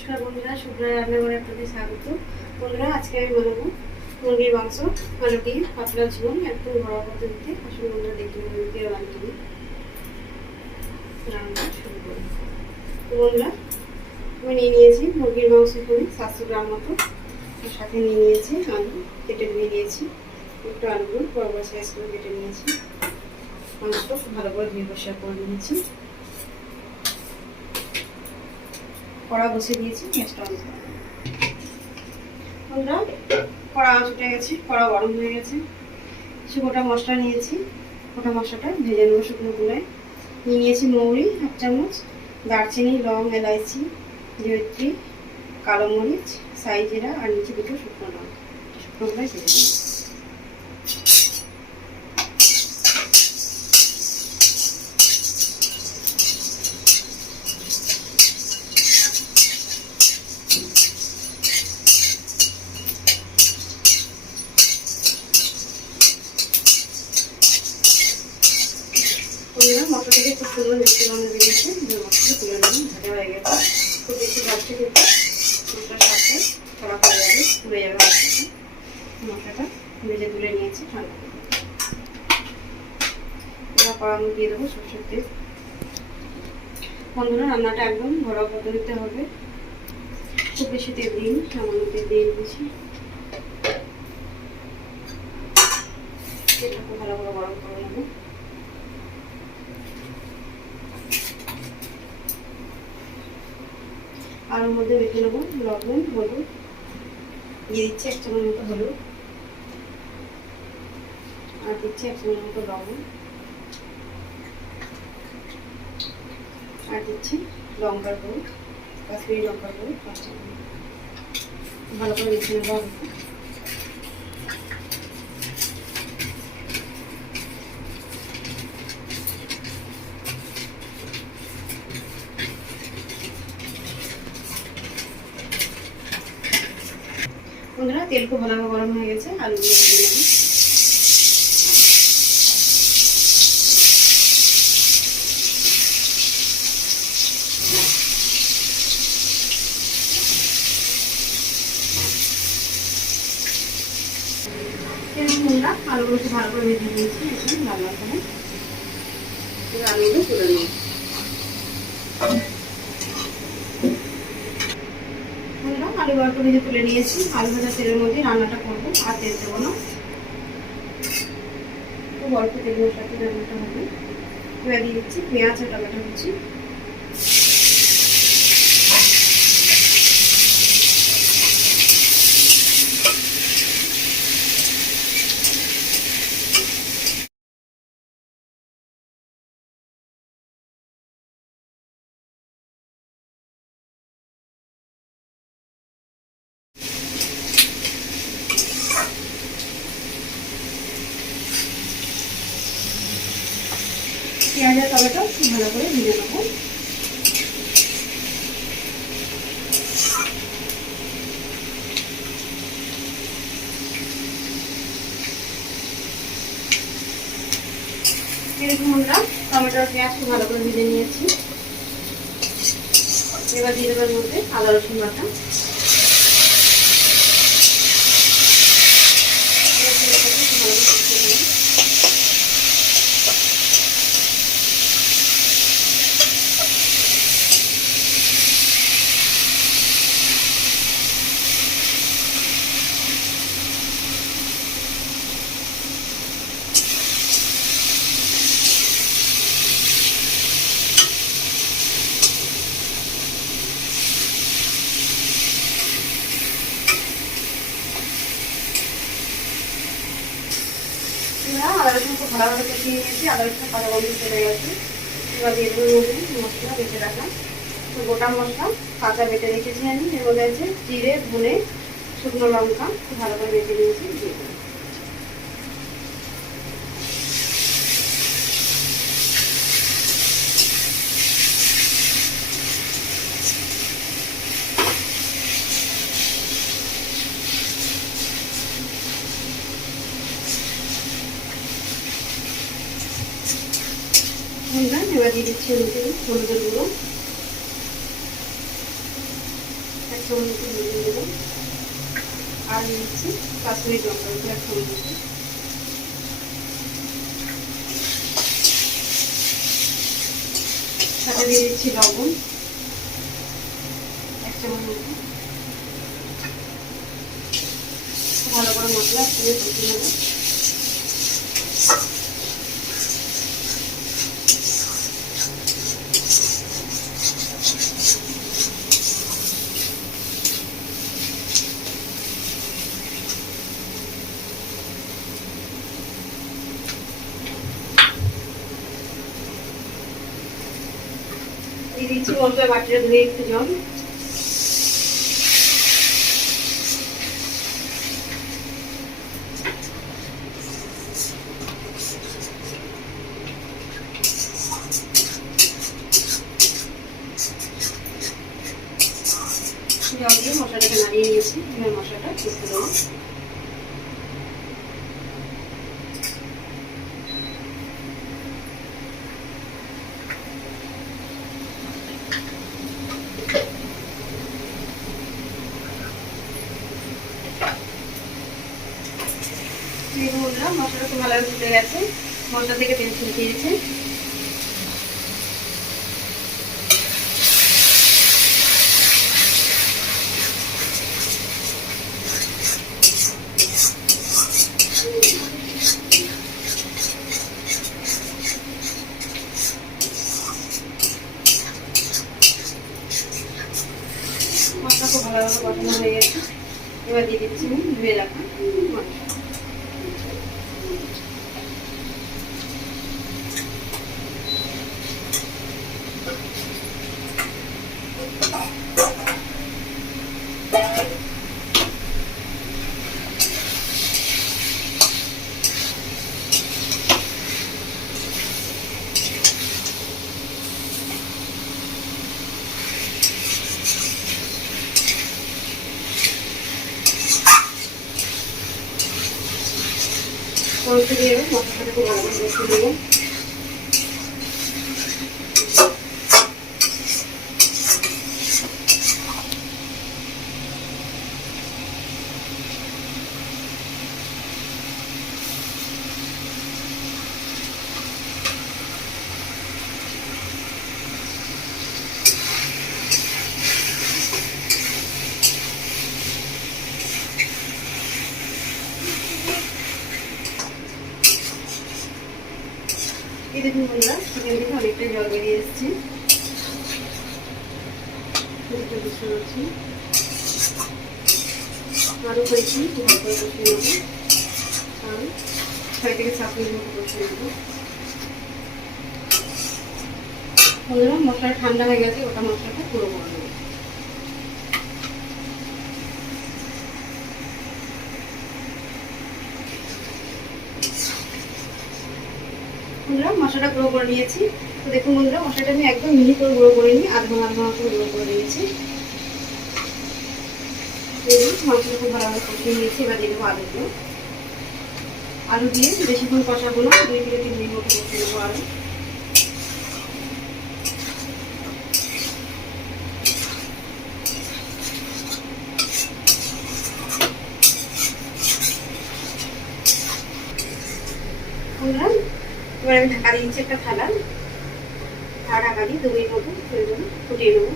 নমস্কার বন্ধুরা, শুভ্রা রান্নাঘরে আপনাদের স্বাগত। বন্ধুরা, আজকে আমি বানাবো মুরগির মাংস আলু দিয়ে পাতলা ঝোল, একদম ঘরোয়া পদ্ধতিতে। আসলে বন্ধুরা দেখুন মুরগির রান্না শুরু করি। তো বন্ধুরা, আমি নিয়ে নিয়েছি মুরগির মাংস এখানে 700 গ্রাম মতো, তার সাথে নিয়ে নিয়েছি আলু কেটে ধুয়ে নিয়েছি, একটু আলুগুলো বড় বড় সাইজ করে কেটে নিয়েছি। মাংসটা খুব ভালো করে ধুয়ে পরিষ্কার করে নিয়েছি। কড়া বসিয়ে দিয়েছি, গ্যাসটা অন করে। বন্ধুরা, কড়া উঠে গেছে, কড়া গরম হয়ে গেছে। কিছু গোটা মশলা নিয়েছি, গোটা মশলাটা ভেজে নেবো শুকনো গুঁড়ায়। নিয়ে নিয়েছি মৌরি 1 চামচ, দারচিনি, লং, এলাইচি, জয়িত্রী, কালো মরিচ, সাই জিরা আর নিচে দুটো শুকনো লঙ্কা। শুকনো গুঁড়ায় ভেজে নেব। মশলা থেকে খুব সুন্দর মিষ্টি গন্ধ বেরিয়েছে। মশলা তুলে নেব, ভাজা হয়ে গেছে। খুব বেশি ভাজতে কিন্তু মশলার সাথে ছড়া পড়ে যাবে, পুড়ে যাবে মশলাটা। মশলাটা ভেজে তুলে নিয়েছি, ঠান্ডা করে এবার কড়ানো দিয়ে দেবো সরষের তেল। বন্ধুরা, রান্নাটা একদম ঘরোয়া পদ্ধতিতে হবে, খুব বেশি তেল দিই, সামান্য তেল দিয়ে দিয়েছি। তেলটা খুব ভালো করে গরম করে নেবো। আলুর মধ্যে বেটে নেবো লবণ, হলুদ দিয়ে দিচ্ছি 1 চামচ মতো হলুদ, আর দিচ্ছি 1 চামচ মতো লবণ, আর দিচ্ছি লঙ্কার গুঁড়ো, কাশ্মীরি লঙ্কার গুঁড়ো 5 চামচ। ভালো করে বেটে নেবো। বন্ধুরা, তেল খুব ভালো গরম হয়ে গেছে, আলুগুলো দিয়ে নেব। বন্ধুরা, আলুগুলো খুব ভালো করে ভেজে নিয়েছি, এখন লাল লাল করে আলুগুলো তুলে নেব। আলু অল্প ভেজে তুলে নিয়েছি। আলু ভাজা তেলের মধ্যে রান্নাটা করবো, আর তেল দেবো না, খুব অল্প তেলের সাথে রান্নাটা হবে। এবার দিয়ে দিচ্ছি পেঁয়াজ আর টমেটো কুচি। পেঁয়াজ আর টমেটো খুব ভালো করে ভেজে নেবো। এরকম আমরা টমেটো আর পেঁয়াজ খুব ভালো করে ভেজে নিয়েছি। এবার দিয়ে দেবার মধ্যে আদা রসুন বাটা, আদা রসুন খুব ভালোভাবে কষিয়ে নিয়েছি। আদা রসুন কাঁচা গন্ধ চলে গেছে। এবার দিয়ে দেবো মশলা বেটে রাখা। তো গোটা মশলা কাঁচা বেটে রেখেছি আমি, এর মধ্যে আছে জিরে, ধনে, শুকনো লঙ্কা খুব ভালো করে বেটে নিয়েছি, দিয়ে দেবো। এবার দিয়ে দিচ্ছি হলুদের গুঁড়ো, চামচ মতো হলুদ দেবো, আর নিচ্ছি কাশ্মীরি লঙ্কা গুঁড়ো 1 চামচ মতো, সাথে দিয়ে দিচ্ছি লবণ 1 চামচ মতো। ভালো করে মশলা একসাথে কষিয়ে নেব। দিয়ে দিচ্ছি মশলা বাটিটা ধুয়ে একটু জল, জল দিয়ে মশলাটাকে নাড়িয়ে নিয়েছি। এবার মশলাটা কষতে দেবো। মশলাটা খুব ভালো ফুটে গেছে, মশলা থেকে তেল ছেড়ে দিয়েছে। মশলা খুব ভালোভাবে কষানো হয়ে গেছে। এবার দিয়ে দিচ্ছি ধুয়ে রাখা মাংস। কড়াইতে দিয়ে মশলাটা খুব ভালো করে কষিয়ে নেব। এই দেখুন বন্ধুরা, চিকেন থেকে অনেকটা জল বেরিয়ে এসেছে। বুঝতে পারছি আরও করেছি, ভালো করে কষিয়ে নেব। আর 6 থেকে 7 মিনিট মতো কষিয়ে নেব। বন্ধুরা, মশলা ঠান্ডা হয়ে গেছে, ওটা মশলাটা পুরো করে নেব। বন্ধুরা, মশলাটা গুঁড়ো করে নিয়েছি। তো দেখুন বন্ধুরা, মশলাটা আমি একদম মিহি করে গুঁড়ো করে নিই, আধ ঘন্টা করে গুঁড়ো করে নিয়েছি। মাংসটা খুব ভালোভাবে কষিয়ে নিয়েছি। এবার দিয়ে দেবো আলুগুলো। আলু দিয়ে বেশিক্ষণ কষাবো না, 2 থেকে 3 মিনিট মতো কষিয়ে নেবো আলু। বন্ধুরা, এবার আমি ঢাকা দিয়েছি একটা থালা, আর ঢাকা দিয়ে 2 মিনিট মতো ফুটিয়ে নেবো।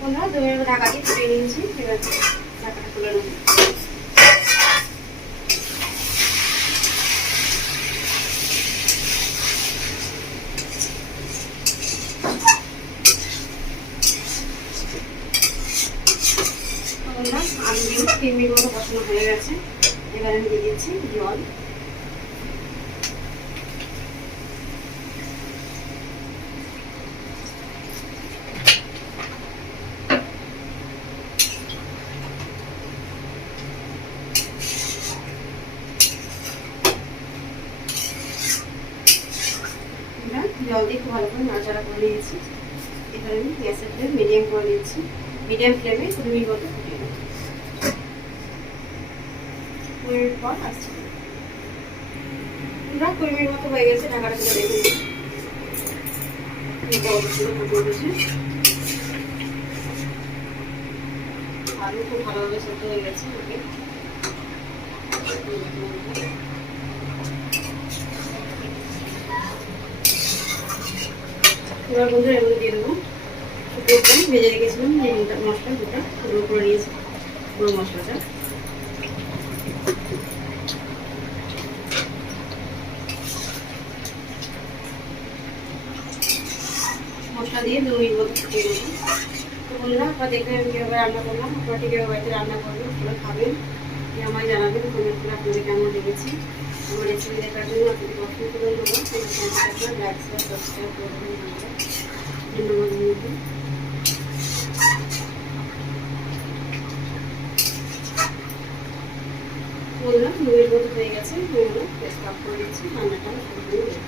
বন্ধুরা, 2 মিনিট ঢাকা দিয়ে ফুটিয়ে নিয়েছি। এবার ঢাকাটা খুলে নেবো। আলু দিয়ে 3 মিনিট মতো কষানো হয়ে গেছে। এবার আমি দিয়ে দিচ্ছি জল। জল দিয়ে খুব ভালো করে নাড়াচাড়া করে নিয়েছি। এখানে আমি গ্যাসের ফ্লেম মিডিয়াম করে নিয়েছি। মিডিয়াম ফ্লেমে 2 মিনিট মতো ফুটিয়ে নেব। 2 মিনিট পর আসছি। প্রায় 20 মিনিট মতো হয়ে গেছে, ঢাকাটা খুলে রেখে দিই। আলু খুব ভালোভাবে সেদ্ধ হয়ে গেছে। এবার বন্ধুরা এর মধ্যে দিয়ে দেবো শুকনো ভেজে রেখেছিলাম যে মশলা, দুটা গুঁড়ো করে নিয়েছি গুঁড়ো মশলাটা। মশলা দিয়ে 2 মিনিট মতো ফুটিয়ে নেব। তো বন্ধুরা আপনারা দেখবেন আমি কীভাবে রান্না করলাম, আপনারা ঠিক এভাবে বাড়িতে রান্না করবেন, আপনারা খাবেন, আমায় জানাবেন কমেন্ট করে আপনাদের কেমন লেগেছে। আমার রেসিপি দেখার জন্য আপনাদের অসংখ্য ধন্যবাদ। আপনার লাইক সাবস্ক্রাইব করে দেবেন। ধন্যবাদ বন্ধুদের। বললাম 2 মিনিট মতো হয়ে গেছে, গ্যাস অফ করে দিচ্ছি, রান্নাটা শুরু করে দেবো।